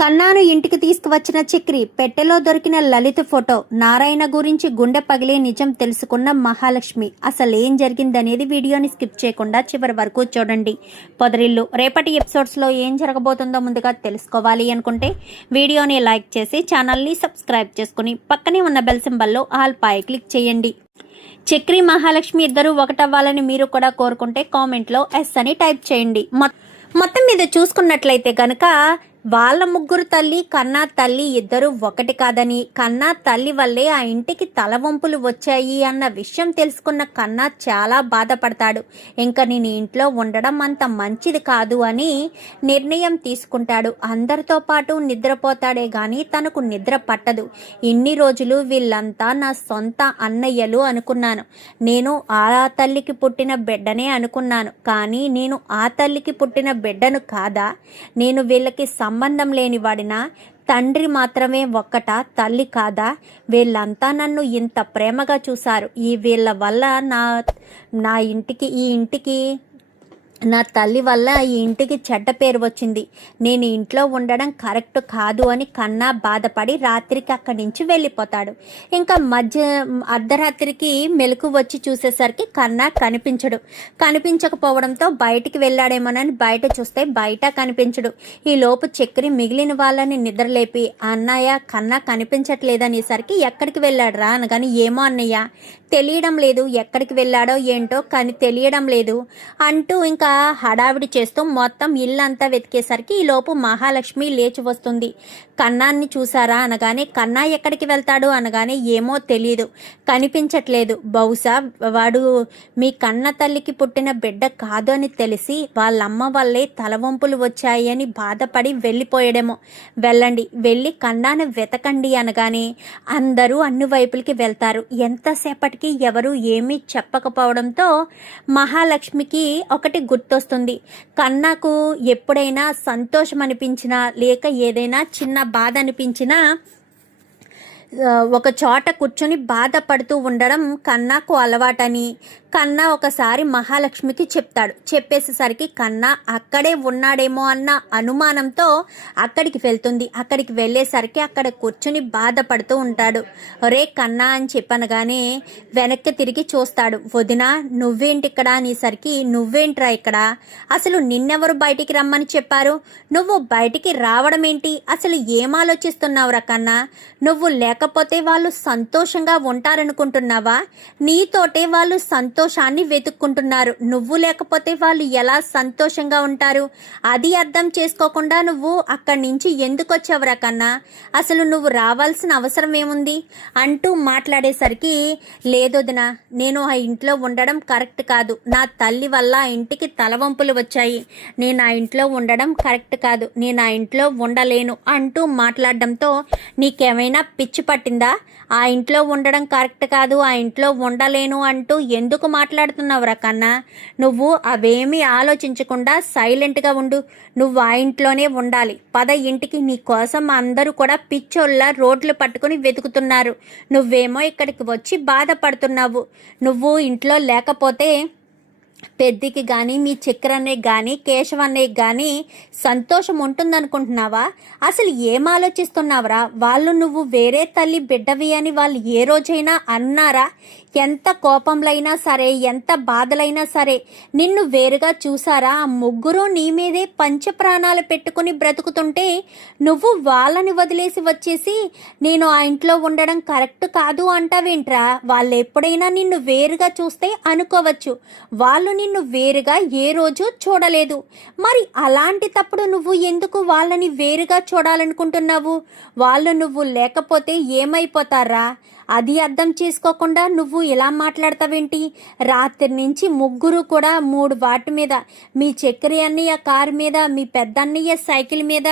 కన్నాను ఇంటికి తీసుకువచ్చిన చక్రి పెట్టెలో దొరికిన లలిత ఫోటో నారాయణ గురించి గుండె పగిలే నిజం తెలుసుకున్న మహాలక్ష్మి అసలేం జరిగిందనేది వీడియోని స్కిప్ చేయకుండా చివరి వరకు చూడండి. పొదరిల్లు రేపటి ఎపిసోడ్స్లో ఏం జరగబోతుందో ముందుగా తెలుసుకోవాలి అనుకుంటే వీడియోని లైక్ చేసి ఛానల్ని సబ్స్క్రైబ్ చేసుకుని పక్కనే ఉన్న బెల్ సింబల్లో ఆల్ పై క్లిక్ చేయండి. చక్రి మహాలక్ష్మి ఇద్దరు ఒకటవ్వాలని మీరు కూడా కోరుకుంటే కామెంట్లో ఎస్ అని టైప్ చేయండి. మొత్తం మీద చూసుకున్నట్లయితే కనుక వాళ్ళ ముగ్గురు తల్లి కన్నా తల్లి ఇద్దరు ఒకటి కాదని, కన్నా తల్లి వల్లే ఆ ఇంటికి తలవంపులు వచ్చాయి అన్న విషయం తెలుసుకున్న కన్నా చాలా బాధపడతాడు. ఇంకా నేను ఇంట్లో ఉండడం అంత మంచిది కాదు అని నిర్ణయం తీసుకుంటాడు. అందరితో పాటు నిద్రపోతాడే గాని తనకు నిద్ర పట్టదు. ఇన్ని రోజులు వీళ్ళంతా నా సొంత అన్నయ్యలు అనుకున్నాను. నేను ఆ తల్లికి పుట్టిన బిడ్డనే అనుకున్నాను. కానీ నేను ఆ తల్లికి పుట్టిన బిడ్డను కాదా? నేను వీళ్ళకి సంబంధం లేని వాడినా? తండ్రి మాత్రమే ఒక్కట, తల్లి కాదా? వీళ్ళంతా నన్ను ఇంత ప్రేమగా చూశారు. వీళ్ళ వల్ల ఈ ఇంటికి నా తల్లి వల్ల ఈ ఇంటికి చెడ్డ పేరు వచ్చింది. నేను ఇంట్లో ఉండడం కరెక్ట్ కాదు అని కన్నా బాధపడి రాత్రికి అక్కడి నుంచి వెళ్ళిపోతాడు. ఇంకా అర్ధరాత్రికి మెలకు వచ్చి చూసేసరికి కన్నా కనిపించకపోవడంతో బయటికి వెళ్ళాడేమోనని బయట చూస్తే బయట కనిపించడు. ఈ లోపు చక్రి మిగిలిన వాళ్ళని నిద్రలేపి అన్నయ్య కన్నా కనిపించట్లేదనేసరికి ఎక్కడికి వెళ్ళాడు రా అనగాని ఏమో అన్నయ్య తెలియడం లేదు, ఎక్కడికి వెళ్ళాడో ఏంటో కానీ తెలియడం లేదు అంటూ ఇంకా హడావిడి చేస్తూ మొత్తం ఇల్లంతా వెతికేసరికి ఈ లోపు మహాలక్ష్మి లేచి వస్తుంది. కన్నాన్ని చూసారా అనగానే కన్నా ఎక్కడికి వెళ్తాడు అనగానే ఏమో తెలియదు, కనిపించట్లేదు. బహుశా వాడు మీ కన్న తల్లికి పుట్టిన బిడ్డ కాదు అని తెలిసి వాళ్ళమ్మ వల్లే తలవంపులు వచ్చాయి అని బాధపడి వెళ్ళిపోయాడేమో. వెళ్ళి కన్నాను వెతకండి అనగానే అందరూ అన్ని వైపులకి వెళ్తారు. ఎంతసేపటికి ఎవరు ఏమీ చెప్పకపోవడంతో మహాలక్ష్మికి ఒకటి గుర్తొస్తుంది. కన్నాకు ఎప్పుడైనా సంతోషం అనిపించినా లేక ఏదైనా చిన్న బాధ అనిపించినా ఒక చోట కూర్చొని బాధపడుతూ ఉండడం కన్నాకు అలవాటని కన్నా ఒకసారి మహాలక్ష్మికి చెప్తాడు. చెప్పేసేసరికి కన్నా అక్కడే ఉన్నాడేమో అన్న అనుమానంతో అక్కడికి వెళ్తుంది. అక్కడికి వెళ్ళేసరికి అక్కడ కూర్చుని బాధపడుతూ ఉంటాడు. ఒరే కన్నా అని చెప్పనగానే వెనక్కి తిరిగి చూస్తాడు. వదినా నువ్వేంటి ఇక్కడ అనేసరికి నువ్వేంట్రా ఇక్కడ? అసలు నిన్నెవరు బయటికి రమ్మని చెప్పారు? నువ్వు బయటికి రావడం ఏంటి? అసలు ఏం ఆలోచిస్తున్నావురా కన్నా? నువ్వు లేకపోతే వాళ్ళు సంతోషంగా ఉంటారనుకుంటున్నావా? నీతోటే వాళ్ళు సంతోషాన్ని వెతుక్కుంటున్నారు. నువ్వు లేకపోతే వాళ్ళు ఎలా సంతోషంగా ఉంటారు? అది అర్థం చేసుకోకుండా నువ్వు అక్కడి నుంచి ఎందుకు వచ్చావురా కన్నా? అసలు నువ్వు రావాల్సిన అవసరం ఏముంది అంటూ మాట్లాడేసరికి లేదొదినా, నేను ఆ ఇంట్లో ఉండడం కరెక్ట్ కాదు. నా తల్లి వల్ల ఆ ఇంటికి తలవంపులు వచ్చాయి. నేను ఆ ఇంట్లో ఉండడం కరెక్ట్ కాదు. నేను ఆ ఇంట్లో ఉండలేను అంటూ మాట్లాడడంతో నీకేమైనా పిచ్చి పట్టిందా? ఆ ఇంట్లో ఉండడం కరెక్ట్ కాదు, ఆ ఇంట్లో ఉండలేను అంటూ ఎందుకు మాట్లాడుతున్నావురా కన్నా? నువ్వు అవేమీ ఆలోచించకుండా సైలెంట్గా ఉండు. నువ్వు ఆ ఇంట్లోనే ఉండాలి. పద ఇంటికి. నీ కోసం అందరూ కూడా పిచ్చోళ్ళ రోడ్లు పట్టుకుని వెతుకుతున్నారు. నువ్వేమో ఇక్కడికి వచ్చి బాధపడుతున్నావు. నువ్వు ఇంట్లో లేకపోతే పెద్దికి కానీ మీ చక్రన్నయ్య కానీ కేశవన్నయ్య కానీ సంతోషం ఉంటుందనుకుంటున్నావా? అసలు ఏం ఆలోచిస్తున్నావురా? వాళ్ళు నువ్వు వేరే తల్లి బిడ్డవి అని వాళ్ళు ఏ రోజైనా అన్నారా? ఎంత కోపంలైనా సరే, ఎంత బాధలైనా సరే నిన్ను వేరుగా చూసారా? ఆ ముగ్గురు నీ మీదే పంచప్రాణాలు పెట్టుకుని బ్రతుకుతుంటే నువ్వు వాళ్ళని వదిలేసి వచ్చేసి నేను ఆ ఇంట్లో ఉండడం కరెక్ట్ కాదు అంటావేంట్రా? వాళ్ళు ఎప్పుడైనా నిన్ను వేరుగా చూస్తే అనుకోవచ్చు. వాళ్ళు నిన్ను వేరుగా ఏ రోజు చూడలేదు. మరి అలాంటి తప్పుడు నువ్వు ఎందుకు వాళ్ళని వేరుగా చూడాలనుకుంటున్నావు? వాళ్ళు నువ్వు లేకపోతే ఏమైపోతారా? అది అర్థం చేసుకోకుండా నువ్వు ఇలా మాట్లాడతావేంటి? రాత్రి నుంచి ముగ్గురు కూడా 3 వాటి మీద, మీ చక్రి అన్నయ్య కారు మీద, మీ పెద్దన్నయ్య సైకిల్ మీద,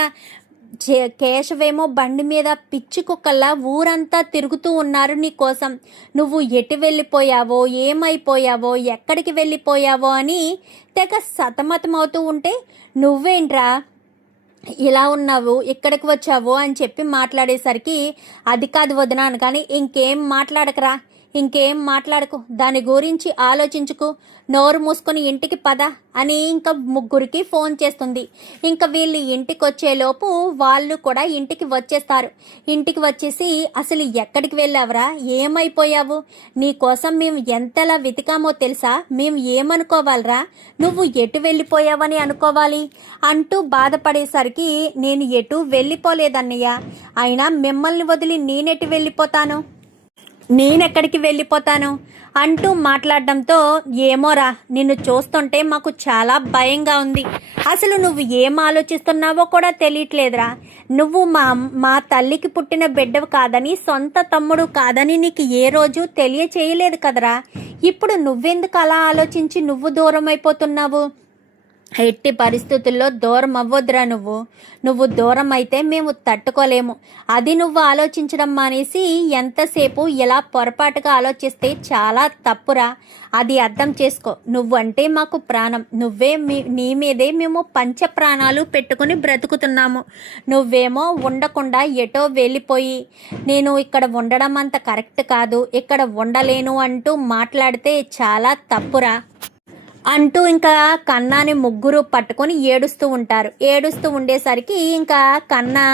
కేశవేమో బండి మీద పిచ్చి కుక్కల్లా ఊరంతా తిరుగుతూ ఉన్నారు నీ కోసం. నువ్వు ఎటు వెళ్ళిపోయావో, ఏమైపోయావో, ఎక్కడికి వెళ్ళిపోయావో అని తెగ సతమతమవుతూ ఉంటే నువ్వేంట్రా ఇలా ఉన్నావు, ఇక్కడికి వచ్చావు అని చెప్పి మాట్లాడేసరికి అది కాదు వదినా కానీ ఇంకేం మాట్లాడకరా, ఇంకేం మాట్లాడకు, దాని గురించి ఆలోచించుకు, నోరు మూసుకొని ఇంటికి పద అని ఇంకా ముగ్గురికి ఫోన్ చేస్తుంది. ఇంకా వీళ్ళు ఇంటికి వచ్చేలోపు వాళ్ళు కూడా ఇంటికి వచ్చేస్తారు. ఇంటికి వచ్చేసి, అసలు ఎక్కడికి వెళ్ళావురా, ఏమైపోయావు, నీ కోసం మేము ఎంతలా వెతికామో తెలుసా, మేము ఏమనుకోవాలరా, నువ్వు ఎటు వెళ్ళిపోయావని అనుకోవాలి అంటూ బాధపడేసరికి, నేను ఎటు వెళ్ళిపోలేదన్నయ్య, అయినా మిమ్మల్ని వదిలి నేనెటు వెళ్ళిపోతాను, నేనెక్కడికి వెళ్ళిపోతాను అంటూ మాట్లాడడంతో, ఏమోరా, నిన్ను చూస్తుంటే మాకు చాలా భయంగా ఉంది, అసలు నువ్వు ఏం ఆలోచిస్తున్నావో కూడా తెలియట్లేదురా, నువ్వు మా తల్లికి పుట్టిన బిడ్డవు కాదని, సొంత తమ్ముడు కాదని నీకు ఏ రోజు తెలియచేయలేదు కదరా, ఇప్పుడు నువ్వెందుకు అలా ఆలోచించి నువ్వు దూరం అయిపోతున్నావు, ఎట్టి పరిస్థితుల్లో దూరం అవ్వద్దురా, నువ్వు దూరం అయితే మేము తట్టుకోలేము, అది నువ్వు ఆలోచించడం మానేసి ఎంతసేపు ఇలా పొరపాటుగా ఆలోచిస్తే చాలా తప్పురా, అది అర్థం చేసుకో, నువ్వంటే మాకు ప్రాణం, నీ మీదే మేము పంచ ప్రాణాలు పెట్టుకుని బ్రతుకుతున్నాము, నువ్వేమో ఉండకుండా ఎటో వెళ్ళిపోయి, నేను ఇక్కడ ఉండడం అంత కరెక్ట్ కాదు, ఇక్కడ ఉండలేను అంటూ మాట్లాడితే చాలా తప్పురా అంటూ ఇంకా కన్నాని ముగ్గురు పట్టుకొని ఏడుస్తూ ఉంటారు. ఏడుస్తూ ఉండేసరికి ఇంకా కన్నా,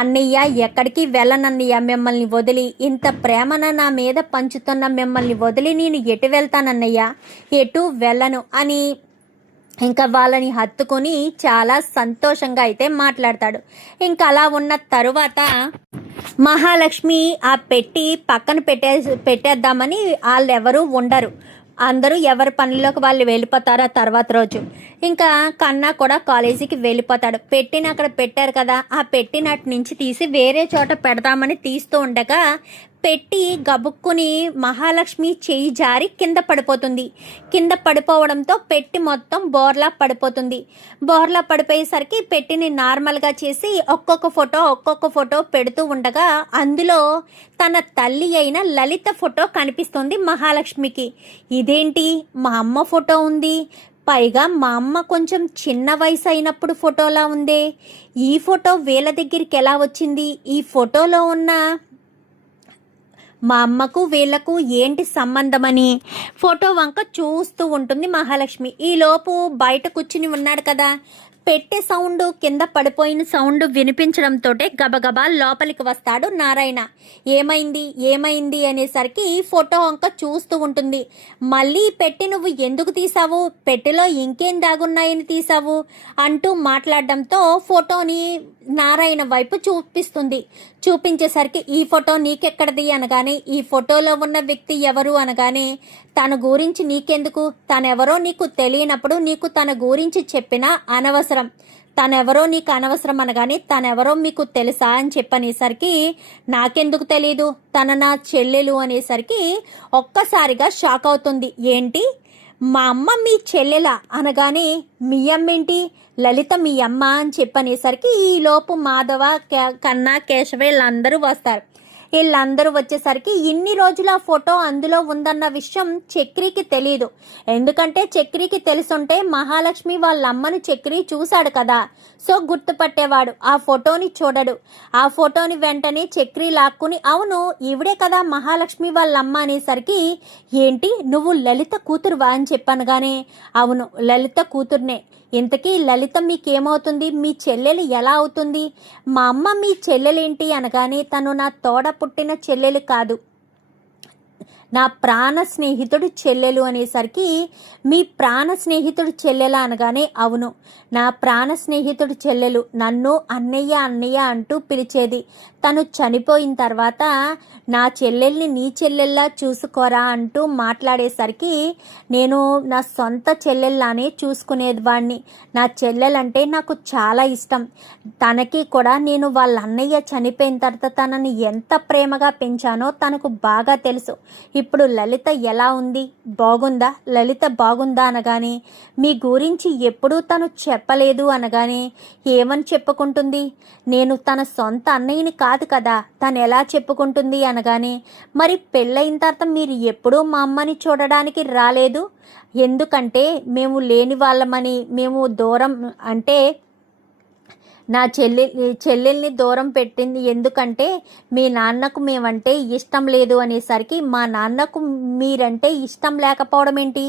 అన్నయ్య ఎక్కడికి వెళ్ళనన్నయ్య, మిమ్మల్ని వదిలి, ఇంత ప్రేమన నా మీద పంచుతున్న మిమ్మల్ని వదిలి నేను ఎటు వెళ్తానన్నయ్య, ఎటు వెళ్ళను అని ఇంకా వాళ్ళని హత్తుకొని చాలా సంతోషంగా అయితే మాట్లాడతాడు. ఇంకా అలా ఉన్న తరువాత మహాలక్ష్మి ఆ పెట్టి పక్కన పెట్టేద్దామని వాళ్ళెవరూ ఉండరు, అందరూ ఎవరి పనిలోకి వాళ్ళు వెళ్ళిపోతారు. ఆ తర్వాత రోజు ఇంకా కన్నా కూడా కాలేజీకి వెళ్ళిపోతాడు. పెట్టిన అక్కడ పెట్టారు కదా, ఆ పెట్టినట్టు నుంచి తీసి వేరే చోట పెడదామని తీస్తూ ఉండగా పెట్టి గబుక్కుని మహాలక్ష్మి చేయి జారి కింద పడిపోతుంది. కింద పడిపోవడంతో పెట్టి మొత్తం బోర్లా పడిపోతుంది. బోర్లా పడిపోయేసరికి పెట్టిని నార్మల్గా చేసి ఒక్కొక్క ఫోటో పెడుతూ ఉండగా అందులో తన తల్లి అయిన లలిత ఫోటో కనిపిస్తుంది మహాలక్ష్మికి. ఇదేంటి, మా అమ్మ ఫోటో ఉంది, పైగా మా అమ్మ కొంచెం చిన్న వయసు అయినప్పుడు ఫోటోలా ఉందే, ఈ ఫోటో వీళ్ళ దగ్గరికి ఎలా వచ్చింది, ఈ ఫోటోలో ఉన్న మా అమ్మకు వీళ్లకు ఏంటి సంబంధమని ఫోటో వంక చూస్తూ ఉంటుంది మహాలక్ష్మి. ఈలోపు బయట కూర్చుని ఉన్నాడు కదా, పెట్టే సౌండ్, కింద పడిపోయిన సౌండ్ వినిపించడంతో గబగబా లోపలికి వస్తాడు నారాయణ. ఏమైంది అనేసరికి ఫోటో వంక చూస్తూ ఉంటుంది. మళ్ళీ పెట్టి నువ్వు ఎందుకు తీసావు, పెట్టెలో ఇంకేం దాగున్నాయని తీసావు అంటూ మాట్లాడడంతో ఫోటోని నారాయణ వైపు చూపించేసరికి, ఈ ఫోటో నీకెక్కడది అనగానే, ఈ ఫోటోలో ఉన్న వ్యక్తి ఎవరు అనగానే, తన గురించి నీకెందుకు, తనెవరో నీకు తెలియనప్పుడు నీకు తన గురించి చెప్పినా అనవసరం, తనెవరో నీకు అనవసరం అనగానే, తనెవరో మీకు తెలుసా అని చెప్పనేసరికి, నాకెందుకు తెలీదు, తన నా చెల్లెలు అనేసరికి ఒక్కసారిగా షాక్ అవుతుంది. ఏంటి, మా అమ్మ మీ చెల్లెలా అనగానే, మీ అమ్మేంటి, లలిత మీ అమ్మ అని చెప్పనేసరికి ఈలోపు మాధవ, కన్నా, కేశవ వీళ్ళందరూ వస్తారు. వీళ్ళందరూ వచ్చేసరికి ఇన్ని రోజుల ఫోటో అందులో ఉందన్న విషయం చక్రికి తెలియదు. ఎందుకంటే చక్రికి తెలుసుంటే మహాలక్ష్మి వాళ్ళ అమ్మను చక్రి చూశాడు కదా, సో గుర్తుపట్టేవాడు. ఆ ఫోటోని చూడడు. ఆ ఫోటోని వెంటనే చక్రి లాక్కుని, అవును ఈవిడే కదా మహాలక్ష్మి వాళ్ళ అమ్మ అనేసరికి, ఏంటి నువ్వు లలిత కూతురువా అని చెప్పనగానే, అవును లలిత కూతుర్నే, ఇంతకీ లలిత మీకేమవుతుంది, మీ చెల్లెలు ఎలా అవుతుంది, మా అమ్మ మీ చెల్లెలేంటి అనగానే, తను నా తోడ పుట్టిన చెల్లెలు కాదు, నా ప్రాణ స్నేహితుడు చెల్లెలు అనేసరికి, మీ ప్రాణ స్నేహితుడు చెల్లెలా అనగానే, అవును నా ప్రాణ స్నేహితుడు చెల్లెలు, నన్ను అన్నయ్య అన్నయ్య అంటూ పిలిచేది, తను చనిపోయిన తర్వాత నా చెల్లెల్ని నీ చెల్లెల్లా చూసుకోరా అంటూ మాట్లాడేసరికి, నేను నా సొంత చెల్లెల్లానే చూసుకునేది వాడిని, నా చెల్లెలంటే నాకు చాలా ఇష్టం, తనకి కూడా నేను వాళ్ళ అన్నయ్య చనిపోయిన తర్వాత తనని ఎంత ప్రేమగా పెంచానో తనకు బాగా తెలుసు. ఇప్పుడు లలిత ఎలా ఉంది, బాగుందా, లలిత బాగుందా అనగానే, మీ గురించి ఎప్పుడూ తను చెప్పలేదు అనగానే, ఏమని చెప్పుకుంటుంది, నేను తన సొంత అన్నయ్యని కాదు కదా, తను ఎలా చెప్పుకుంటుంది అనగానే, మరి పెళ్ళైన తర్వాత మీరు ఎప్పుడూ మా అమ్మని చూడడానికి రాలేదు, ఎందుకంటే మేము లేని వాళ్ళమని, మేము దూరం అంటే నా చెల్లెల్ని దూరం పెట్టింది ఎందుకంటే మీ నాన్నకు మేమంటే ఇష్టం లేదు అనేసరికి మా నాన్నకు మీరంటే ఇష్టం లేకపోవడం ఏంటి?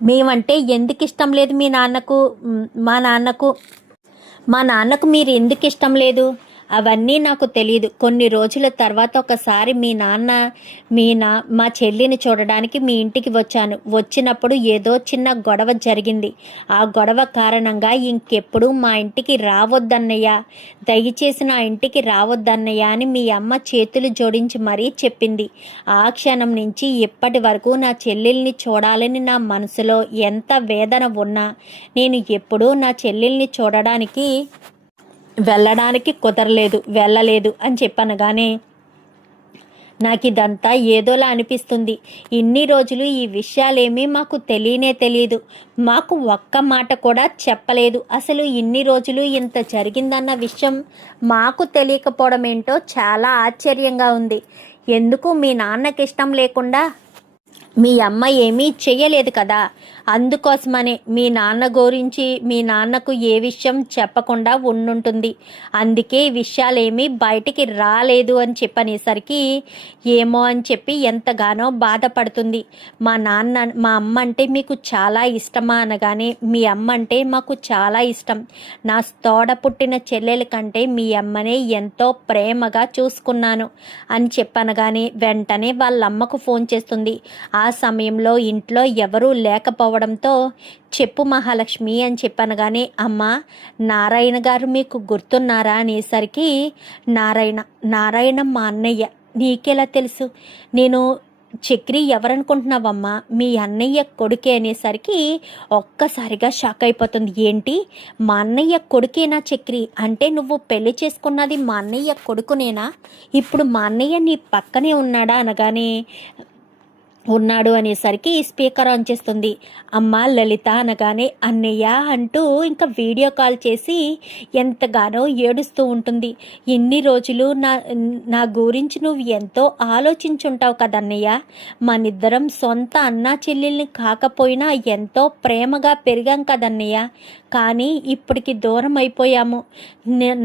మేమంటే ఎందుకు ఇష్టం లేదు మీ నాన్నకు? మా నాన్నకు మీరు ఎందుకు ఇష్టం లేదు? అవన్నీ నాకు తెలియదు. కొన్ని రోజుల తర్వాత ఒకసారి మా చెల్లిని చూడడానికి మీ ఇంటికి వచ్చాను. వచ్చినప్పుడు ఏదో చిన్న గొడవ జరిగింది. ఆ గొడవ కారణంగా ఇంకెప్పుడు మా ఇంటికి రావద్దన్నయ్య, దయచేసి నా ఇంటికి రావద్దన్నయ్య అని మీ అమ్మ చేతులు జోడించి మరీ చెప్పింది. ఆ క్షణం నుంచి ఇప్పటి వరకు నా చెల్లెల్ని చూడాలని నా మనసులో ఎంత వేదన ఉన్నా నేను ఎప్పుడూ నా చెల్లెల్ని చూడడానికి వెళ్ళలేదు అని చెప్పనగానే నాకు ఇదంతా ఏదోలా అనిపిస్తుంది. ఇన్ని రోజులు ఈ విషయాలేమీ మాకు తెలియదు. మాకు ఒక్క మాట కూడా చెప్పలేదు. అసలు ఇన్ని రోజులు ఇంత జరిగిందన్న విషయం మాకు తెలియకపోవడం ఏంటో చాలా ఆశ్చర్యంగా ఉంది. ఎందుకు మీ నాన్నకి ఇష్టం లేకుండా మీ అమ్మ ఏమీ చెయ్యలేదు కదా, అందుకోసమనే మీ నాన్న గురించి మీ నాన్నకు ఏ విషయం చెప్పకుండా ఉండుంటుంది. అందుకే ఈ విషయాలేమీ బయటికి రాలేదు అని చెప్పనేసరికి ఏమో అని చెప్పి ఎంతగానో బాధపడుతుంది. మా అమ్మ అంటే మీకు చాలా ఇష్టమా అనగానే మీ అమ్మ అంటే మాకు చాలా ఇష్టం. నా తోడ పుట్టిన చెల్లెల కంటే మీ అమ్మనే ఎంతో ప్రేమగా చూసుకున్నాను అని చెప్పనగానే వెంటనే వాళ్ళ అమ్మకు ఫోన్ చేస్తుంది. ఆ సమయంలో ఇంట్లో ఎవరూ లేకపోవడంతో చెప్పు మహాలక్ష్మి అని చెప్పనగానే అమ్మ నారాయణ గారు మీకు గుర్తున్నారా అనేసరికి నారాయణ మా అన్నయ్య. నీకెలా తెలుసు? నేను చక్రి ఎవరనుకుంటున్నావమ్మా? మీ అన్నయ్య కొడుకే అనేసరికి ఒక్కసారిగా షాక్ అయిపోతుంది. ఏంటి మా అన్నయ్య కొడుకేనా చక్రి? అంటే నువ్వు పెళ్లి చేసుకున్నది మా అన్నయ్య కొడుకునేనా? ఇప్పుడు మా అన్నయ్య నీ పక్కనే ఉన్నాడా అనగానే ఉన్నాడు అనేసరికి స్పీకర్ ఆన్ చేస్తుంది. అమ్మ లలిత అనగానే అన్నయ్య అంటూ ఇంకా వీడియో కాల్ చేసి ఎంతగానో ఏడుస్తూ ఉంటుంది. ఇన్ని రోజులు నా గురించి నువ్వు ఎంతో ఆలోచించుంటావు కదన్నయ్య. మనిద్దరం సొంత అన్నా చెల్లెల్ని కాకపోయినా ఎంతో ప్రేమగా పెరిగాం కదన్నయ్య. కానీ ఇప్పటికి దూరం అయిపోయాము.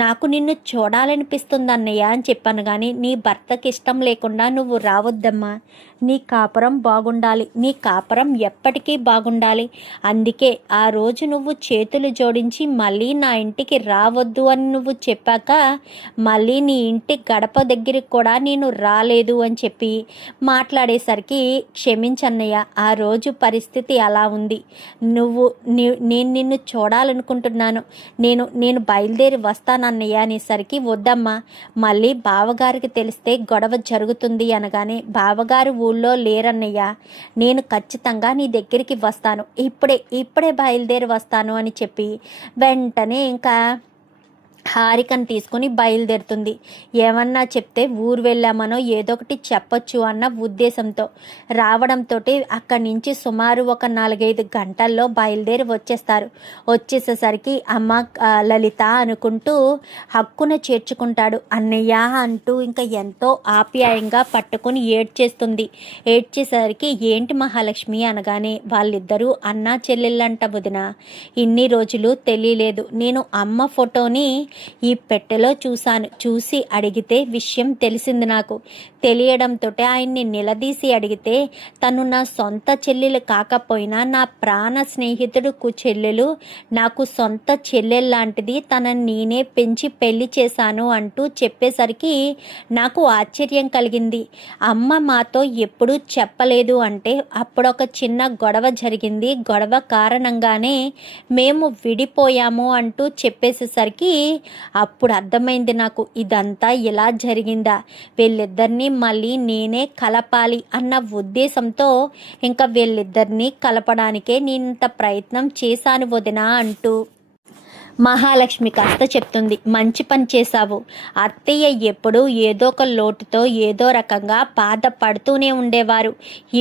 నాకు నిన్ను చూడాలనిపిస్తుంది అన్నయ్య అని చెప్పాను. కానీ నీ భర్తకి ఇష్టం లేకుండా నువ్వు రావద్దమ్మా. నీ కాపురం బాగుండాలి, నీ కాపురం ఎప్పటికీ బాగుండాలి. అందుకే ఆ రోజు నువ్వు చేతులు జోడించి మళ్ళీ నా ఇంటికి రావద్దు అని నువ్వు చెప్పాక మళ్ళీ నీ ఇంటి గడప దగ్గరికి కూడా నేను రాలేదు అని చెప్పి మాట్లాడేసరికి క్షమించన్నయ్య, ఆ రోజు పరిస్థితి అలా ఉంది. నేను నిన్ను చూడాలనుకుంటున్నాను, నేను బయలుదేరి వస్తానన్నయ్య అనేసరికి వద్దమ్మా, మళ్ళీ బావగారికి తెలిస్తే గొడవ జరుగుతుంది అనగానే బావగారు ఊళ్ళో లేరన్నయ్య, నేను ఖచ్చితంగా నీ దగ్గరికి వస్తాను, ఇప్పుడే బయలుదేరి వస్తాను అని చెప్పి వెంటనే ఇంకా హారికను తీసుకుని బయలుదేరుతుంది. ఏమన్నా చెప్తే ఊరు వెళ్ళామనో ఏదో ఒకటి చెప్పొచ్చు అన్న ఉద్దేశంతో రావడంతో అక్కడి నుంచి సుమారు ఒక 4-5 గంటల్లో బయలుదేరి వచ్చేస్తారు. వచ్చేసేసరికి అమ్మ లలిత అనుకుంటూ హక్కున చేర్చుకుంటాడు. అన్నయ్య అంటూ ఇంకా ఎంతో ఆప్యాయంగా పట్టుకుని ఏడ్చేస్తుంది. ఏడ్చేసరికి ఏంటి మహాలక్ష్మి అనగానే వాళ్ళిద్దరూ అన్నా చెల్లెళ్ళంట వదిన. ఇన్ని రోజులు తెలియలేదు. నేను అమ్మ ఫోటోని ఈ పెట్టెలో చూసి అడిగితే విషయం తెలిసింది. నాకు తెలియడంతో ఆయన్ని నిలదీసి అడిగితే తను నా సొంత చెల్లెలు కాకపోయినా నా ప్రాణ స్నేహితుడు చెల్లెలు, నాకు సొంత చెల్లెల్లాంటిది, తనని నేనే పెంచి పెళ్లి చేశాను అంటూ చెప్పేసరికి నాకు ఆశ్చర్యం కలిగింది. అమ్మ మాతో ఎప్పుడూ చెప్పలేదు అంటే అప్పుడొక చిన్న గొడవ జరిగింది, గొడవ కారణంగానే మేము విడిపోయాము అంటూ చెప్పేసేసరికి అప్పుడు అర్థమైంది నాకు, ఇదంతా ఇలా జరిగిందా, వీళ్ళిద్దరినీ మళ్ళీ నేనే కలపాలి అన్న ఉద్దేశంతో ఇంకా వీళ్ళిద్దరినీ కలపడానికే నేనంత ప్రయత్నం చేశాను వదినా అంటూ మహాలక్ష్మి కాస్త చెప్తుంది. మంచి పని చేశావు. అత్తయ్య ఎప్పుడూ ఏదో ఒక లోటుతో ఏదో రకంగా బాధపడుతూనే ఉండేవారు.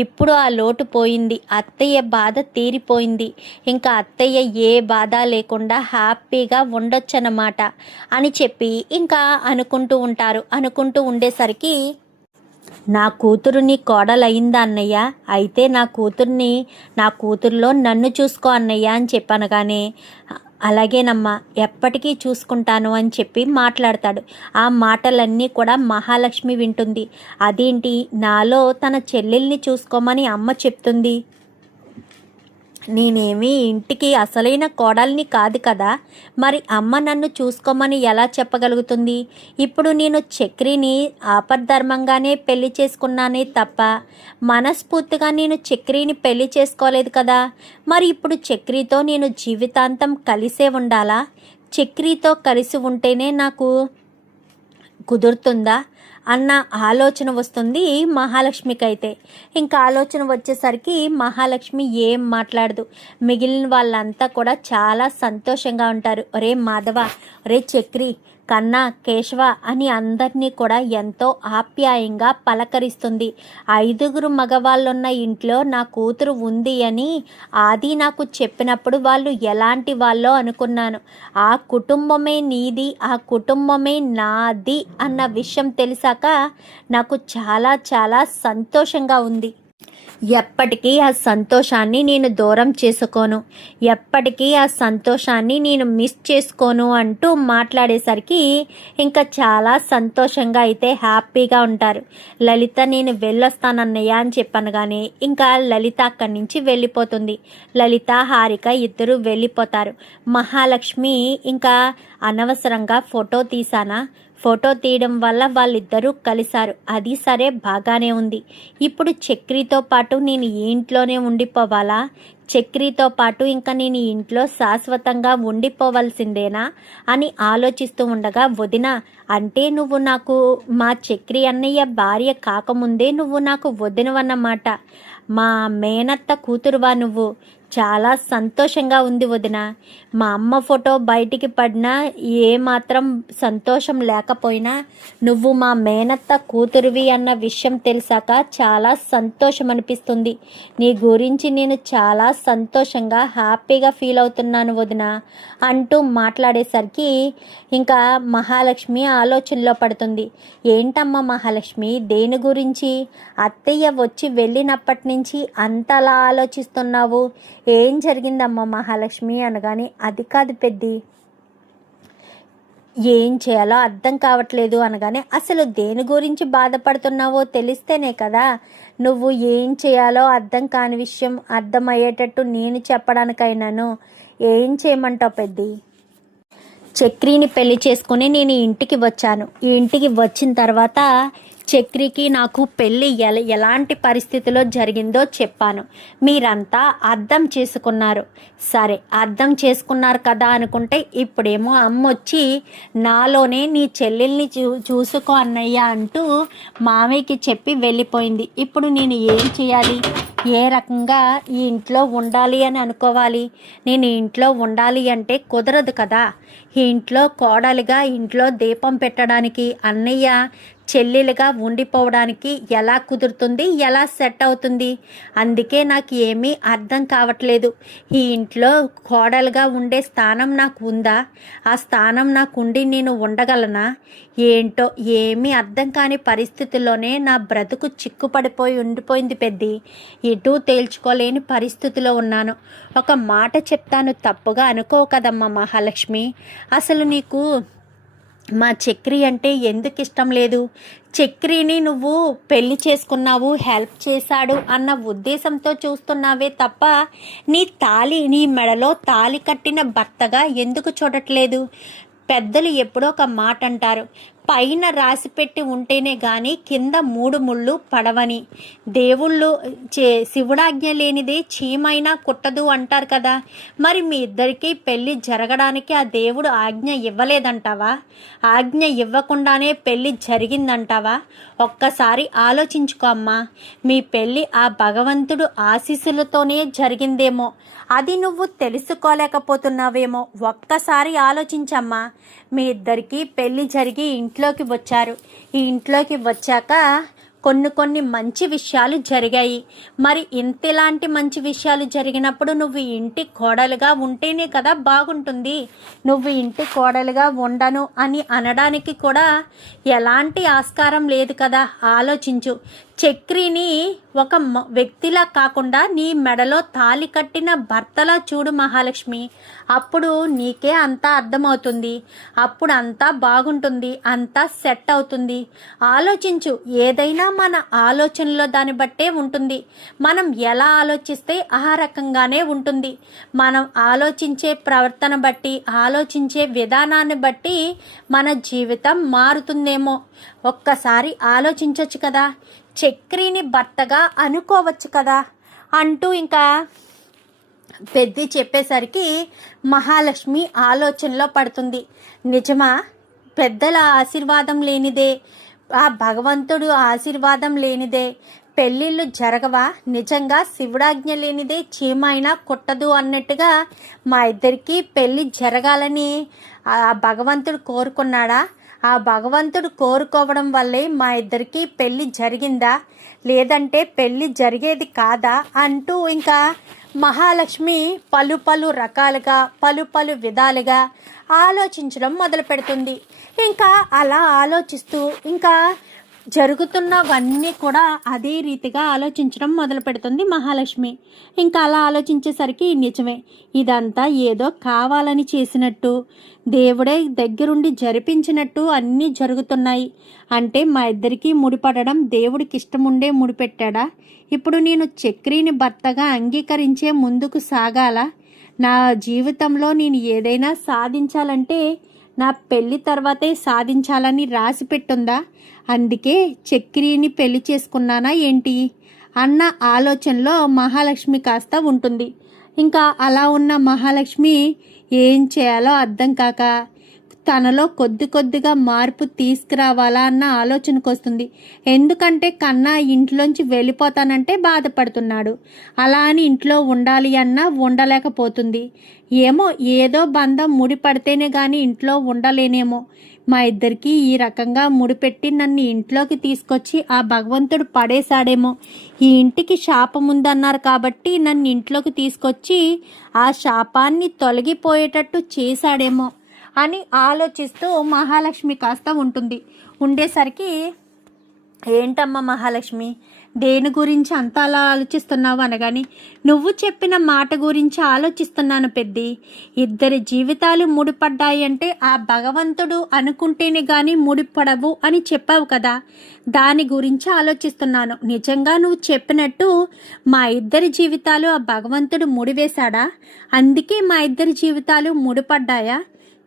ఇప్పుడు ఆ లోటు పోయింది, అత్తయ్య బాధ తీరిపోయింది. ఇంకా అత్తయ్య ఏ బాధ లేకుండా హ్యాపీగా ఉండొచ్చన్నమాట అని చెప్పి ఇంకా అనుకుంటూ ఉంటారు. అనుకుంటూ ఉండేసరికి నా కూతురు నీ కోడలయ్యిందా అన్నయ్య? అయితే నా కూతురులో నన్ను చూసుకో అన్నయ్య అని చెప్పనగానే అలాగేనమ్మా, ఎప్పటికీ చూసుకుంటాను అని చెప్పి మాట్లాడతాడు. ఆ మాటలన్నీ కూడా మహాలక్ష్మి వింటుంది. అదేంటి, నాలో తన చెల్లెల్ని చూసుకోమని అమ్మ చెప్తుంది, నేనేమి ఇంటికి అసలైన కోడల్ని కాదు కదా, మరి అమ్మ నన్ను చూసుకోమని ఎలా చెప్పగలుగుతుంది? ఇప్పుడు నేను చక్రిని ఆపద్ధర్మంగానే పెళ్లి చేసుకున్నానే తప్ప మనస్ఫూర్తిగా నేను చక్రిని పెళ్లి చేసుకోలేదు కదా. మరి ఇప్పుడు చక్రితో నేను జీవితాంతం కలిసే ఉండాలా? చక్రితో కలిసి ఉంటేనే నాకు కుదురుతుందా అన్న ఆలోచన వస్తుంది మహాలక్ష్మికి. అయితే ఇంకా ఆలోచన వచ్చేసరికి మహాలక్ష్మి ఏం మాట్లాడదు. మిగిలిన వాళ్ళంతా కూడా చాలా సంతోషంగా ఉంటారు. ఒరే మాధవ, ఒరే చక్రి, కన్నా, కేశవ అని అందరినీ కూడా ఎంతో ఆప్యాయంగా పలకరిస్తుంది. 5 మగవాళ్ళున్న ఇంట్లో నా కూతురు ఉంది అని ఆది నాకు చెప్పినప్పుడు వాళ్ళు ఎలాంటి వాళ్ళో అనుకున్నాను. ఆ కుటుంబమే నీది, ఆ కుటుంబమే నాది అన్న విషయం తెలిసాక నాకు చాలా చాలా సంతోషంగా ఉంది. ఎప్పటికీ ఆ సంతోషాన్ని నేను దూరం చేసుకోను, ఎప్పటికీ ఆ సంతోషాన్ని నేను మిస్ చేసుకోను అంటూ మాట్లాడేసరికి ఇంకా చాలా సంతోషంగా అయితే హ్యాపీగా ఉంటారు. లలిత నేను వెళ్ళొస్తానన్నయ్య అని చెప్పాను. కానీ ఇంకా లలిత అక్కడి నుంచి వెళ్ళిపోతుంది. లలిత, హారిక ఇద్దరు వెళ్ళిపోతారు. మహాలక్ష్మి ఇంకా అనవసరంగా ఫోటో తీసానా, ఫోటో తీయడం వల్ల వాళ్ళిద్దరూ కలిశారు, అది సరే బాగానే ఉంది. ఇప్పుడు చక్రితో పాటు నేను ఈ ఇంట్లోనే ఉండిపోవాలా? చక్రితో పాటు ఇంకా నేను ఈ ఇంట్లో శాశ్వతంగా ఉండిపోవాల్సిందేనా అని ఆలోచిస్తూ ఉండగా, వదిన అంటే నువ్వు నాకు మా చక్రి అన్నయ్య భార్య కాకముందే నువ్వు నాకు వదినవన్నమాట. మా మేనత్త కూతురువా నువ్వు? చాలా సంతోషంగా ఉంది వదిన. మా అమ్మ ఫోటో బయటికి పడినా ఏమాత్రం సంతోషం లేకపోయినా నువ్వు మా మేనత్త కూతురువి అన్న విషయం తెలిసాక చాలా సంతోషం అనిపిస్తుంది. నీ గురించి నేను చాలా సంతోషంగా హ్యాపీగా ఫీల్ అవుతున్నాను వదిన అంటూ మాట్లాడేసరికి ఇంకా మహాలక్ష్మి ఆలోచనలో పడుతుంది. ఏంటమ్మా మహాలక్ష్మి, దేని గురించి? అత్తయ్య వచ్చి వెళ్ళినప్పటి నుంచి అంతలా ఆలోచిస్తున్నావు, ఏం జరిగిందమ్మా మహాలక్ష్మి అనగానే, అది కాదు పెద్ది, ఏం చేయాలో అర్థం కావట్లేదు అనగానే, అసలు దేని గురించి బాధపడుతున్నావో తెలిస్తేనే కదా నువ్వు ఏం చేయాలో అర్థం కాని విషయం అర్థమయ్యేటట్టు నేను చెప్పడానికైనాను. ఏం చేయమంటావు పెద్ది? చక్రిని పెళ్లి చేసుకుని నేను ఇంటికి వచ్చాను. ఈ ఇంటికి వచ్చిన తర్వాత చక్రికి నాకు పెళ్ళి ఎలాంటి పరిస్థితిలో జరిగిందో చెప్పాను. మీరంతా అర్థం చేసుకున్నారు. సరే, అర్థం చేసుకున్నారు కదా అనుకుంటే ఇప్పుడేమో అమ్మొచ్చి నాలోనే నీ చెల్లెల్ని చూసుకో అన్నయ్య అంటూ మామయ్యకి చెప్పి వెళ్ళిపోయింది. ఇప్పుడు నేను ఏం చేయాలి? ఏ రకంగా ఈ ఇంట్లో ఉండాలి అని అనుకోవాలి? నేను ఈ ఇంట్లో ఉండాలి అంటే కుదరదు కదా. ఈ ఇంట్లో కోడలిగా, ఇంట్లో దీపం పెట్టడానికి, అన్నయ్య చెల్లెలుగా ఉండిపోవడానికి ఎలా కుదురుతుంది, ఎలా సెట్ అవుతుంది? అందుకే నాకు ఏమీ అర్థం కావట్లేదు. ఈ ఇంట్లో కోడలుగా ఉండే స్థానం నాకు ఉందా? ఆ స్థానం నాకు ఉండి నేను ఉండగలనా? ఏంటో ఏమీ అర్థం కాని పరిస్థితుల్లోనే నా బ్రతుకు చిక్కుపడిపోయి ఉండిపోయింది పెద్ది. ఎటూ తేల్చుకోలేని పరిస్థితిలో ఉన్నాను. ఒక మాట చెప్తాను, తప్పుగా అనుకో కదమ్మా మహాలక్ష్మి. అసలు నీకు మా చక్రి అంటే ఎందుకు ఇష్టం లేదు? చక్రిని నువ్వు పెళ్లి చేసుకున్నావు, హెల్ప్ చేశాడు అన్న ఉద్దేశంతో చూస్తున్నావే తప్ప నీ మెడలో తాళి కట్టిన భర్తగా ఎందుకు చూడట్లేదు? పెద్దలు ఎప్పుడో ఒక మాట అంటారు, పైన రాసిపెట్టి ఉంటేనే కానీ కింద 3 ముళ్ళు పడవని. దేవుళ్ళు శివుడాజ్ఞ లేనిదే చీమైనా కుట్టదు అంటారు కదా. మరి మీ ఇద్దరికీ పెళ్ళి జరగడానికి ఆ దేవుడు ఆజ్ఞ ఇవ్వలేదంటావా? ఆజ్ఞ ఇవ్వకుండానే పెళ్ళి జరిగిందంటావా? ఒక్కసారి ఆలోచించుకో అమ్మా. మీ పెళ్ళి ఆ భగవంతుడు ఆశీస్సులతోనే జరిగిందేమో, అది నువ్వు తెలుసుకోలేకపోతున్నావేమో. ఒక్కసారి ఆలోచించమ్మా. మీ ఇద్దరికీ పెళ్ళి జరిగి ఇంట్లోకి వచ్చారు. ఈ ఇంట్లోకి వచ్చాక కొన్ని మంచి విషయాలు జరిగాయి. మరి ఇంతలాంటి మంచి విషయాలు జరిగినప్పుడు నువ్వు ఇంటి కోడలుగా ఉంటేనే కదా బాగుంటుంది. నువ్వు ఇంటి కోడలుగా ఉండను అని అనడానికి కూడా ఎలాంటి ఆస్కారం లేదు కదా. ఆలోచించు. చక్రిని ఒక వ్యక్తిలా కాకుండా నీ మెడలో తాళి కట్టిన భర్తలా చూడు మహాలక్ష్మి. అప్పుడు నీకే అంతా అర్థమవుతుంది. అప్పుడు అంతా బాగుంటుంది, అంతా సెట్ అవుతుంది. ఆలోచించు. ఏదైనా మన ఆలోచనలో దాన్ని బట్టే ఉంటుంది. మనం ఎలా ఆలోచిస్తే ఆ రకంగానే ఉంటుంది. మనం ఆలోచించే ప్రవర్తన బట్టి, ఆలోచించే విధానాన్ని బట్టి మన జీవితం మారుతుందేమో. ఒక్కసారి ఆలోచించవచ్చు కదా. చక్రిని భర్తగా అనుకోవచ్చు కదా అంటూ ఇంకా పెద్ద చెప్పేసరికి మహాలక్ష్మి ఆలోచనలో పడుతుంది. నిజమా? పెద్దల ఆశీర్వాదం లేనిదే, ఆ భగవంతుడు ఆశీర్వాదం లేనిదే పెళ్ళిళ్ళు జరగవా? నిజంగా శివుడాజ్ఞ లేనిదే చీమైనా కుట్టదు అన్నట్టుగా మా ఇద్దరికి పెళ్ళి జరగాలని ఆ భగవంతుడు కోరుకున్నాడా? ఆ భగవంతుడు కోరుకోవడం వల్లే మా ఇద్దరికి పెళ్ళి జరిగిందా, లేదంటే పెళ్ళి జరిగేది కాదా అంటూ ఇంకా మహాలక్ష్మి పలు రకాలుగా పలు విధాలుగా ఆలోచించడం మొదలు పెడుతుంది. ఇంకా అలా ఆలోచిస్తూ ఇంకా జరుగుతున్నవన్నీ కూడా అదే రీతిగా ఆలోచించడం మొదలు పెడుతుంది మహాలక్ష్మి. ఇంకా అలా ఆలోచించేసరికి నిజమే, ఇదంతా ఏదో కావాలని చేసినట్టు, దేవుడే దగ్గరుండి జరిపించినట్టు అన్నీ జరుగుతున్నాయి. అంటే మా ఇద్దరికీ ముడిపడడం దేవుడికి ఇష్టముండే ముడిపెట్టాడా? ఇప్పుడు నేను చక్రిని భర్తగా అంగీకరించే ముందుకు సాగాల? నా జీవితంలో నేను ఏదైనా సాధించాలంటే నా పెళ్లి తర్వాతే సాధించాలని రాసి పెట్టుందా? అందుకే చక్రిని పెళ్లి చేసుకున్నానా ఏంటి అన్న ఆలోచనలో మహాలక్ష్మి కాస్త ఉంటుంది. ఇంకా అలా ఉన్న మహాలక్ష్మి ఏం చేయాలో అర్థం కాక తనలో కొద్దిగా మార్పు తీసుకురావాలా అన్న ఆలోచనకు వస్తుంది. ఎందుకంటే కన్నా ఇంట్లోంచి వెళ్ళిపోతానంటే బాధపడుతున్నాడు. అలా అని ఇంట్లో ఉండాలి అన్నా ఉండలేకపోతుంది. ఏమో, ఏదో బంధం ముడిపడితేనే కానీ ఇంట్లో ఉండలేనేమో. మా ఇద్దరికి ఈ రకంగా ముడిపెట్టి నన్ను ఇంట్లోకి తీసుకొచ్చి ఆ భగవంతుడు పడేశాడేమో. ఈ ఇంటికి శాపం ఉందన్నారు కాబట్టి నన్ను ఇంట్లోకి తీసుకొచ్చి ఆ శాపాన్ని తొలగిపోయేటట్టు చేశాడేమో అని ఆలోచిస్తూ మహాలక్ష్మి కాస్త ఉండేసరికి ఏంటమ్మా మహాలక్ష్మి, దేని గురించి అంత అలా ఆలోచిస్తున్నావు అనగాని, నువ్వు చెప్పిన మాట గురించి ఆలోచిస్తున్నాను పెద్ది. ఇద్దరి జీవితాలు ముడిపడ్డాయి అంటే ఆ భగవంతుడు అనుకుంటేనే కానీ ముడిపడవు అని చెప్పావు కదా, దాని గురించి ఆలోచిస్తున్నాను. నిజంగా నువ్వు చెప్పినట్టు మా ఇద్దరి జీవితాలు ఆ భగవంతుడు ముడివేశాడా? అందుకే మా ఇద్దరి జీవితాలు ముడిపడ్డాయా?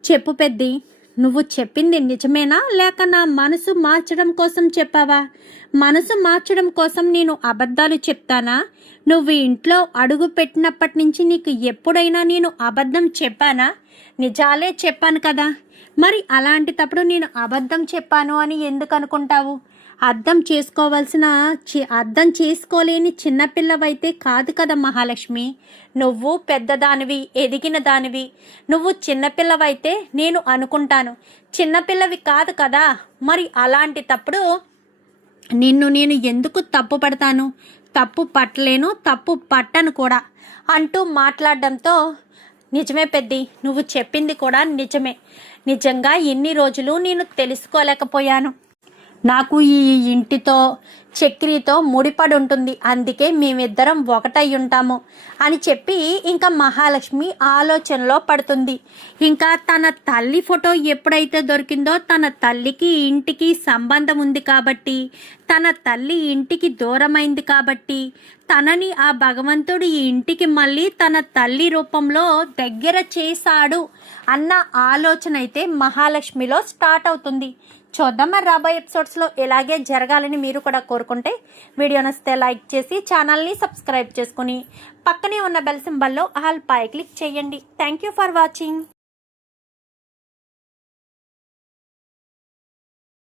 చెప్పు పెద్ది, నువ్వు చెప్పింది నిజమేనా, లేక నా మనసు మార్చడం కోసం చెప్పావా? మనసు మార్చడం కోసం నేను అబద్ధాలు చెప్తానా? నువ్వు ఇంట్లో అడుగు పెట్టినప్పటి నుంచి నీకు ఎప్పుడైనా నేను అబద్ధం చెప్పానా? నిజాలే చెప్పాను కదా. మరి అలాంటిటప్పుడు నేను అబద్ధం చెప్పాను అని ఎందుకు అనుకుంటావు? అర్థం చేసుకోలేని చిన్నపిల్లవైతే కాదు కదా మహాలక్ష్మి. నువ్వు పెద్దదానివి, ఎదిగిన దానివి. నువ్వు చిన్నపిల్లవైతే నేను అనుకుంటాను, చిన్నపిల్లవి కాదు కదా. మరి అలాంటిటప్పుడు నిన్ను నేను ఎందుకు తప్పు పడతాను? తప్పు పట్టలేను, తప్పు పట్టను కూడా అంటూ మాట్లాడడంతో, నిజమే పెద్ది, నువ్వు చెప్పింది కూడా నిజమే. నిజంగా ఇన్ని రోజులు నేను తెలుసుకోలేకపోయాను. నాకు ఈ ఇంటితో చక్రితో ముడిపడి ఉంటుంది, అందుకే మేమిద్దరం ఒకటై ఉంటాము అని చెప్పి ఇంకా మహాలక్ష్మి ఆలోచనలో పడుతుంది. ఇంకా తన తల్లి ఫోటో ఎప్పుడైతే దొరికిందో, తన తల్లికి ఇంటికి సంబంధం ఉంది కాబట్టి, తన తల్లి ఇంటికి దూరమైంది కాబట్టి, తనని ఆ భగవంతుడు ఈ ఇంటికి మళ్ళీ తన తల్లి రూపంలో దగ్గర చేశాడు అన్న ఆలోచన అయితే మహాలక్ష్మిలో స్టార్ట్ అవుతుంది. చూద్దాం మరి రాబోయే ఎపిసోడ్స్లో ఇలాగే జరగాలని మీరు కూడా కోరుకుంటే వీడియో నచ్చితే లైక్ చేసి ఛానల్ని సబ్స్క్రైబ్ చేసుకుని పక్కనే ఉన్న బెల్ సింబల్లో ఆల్ పై క్లిక్ చేయండి. Thank you for watching.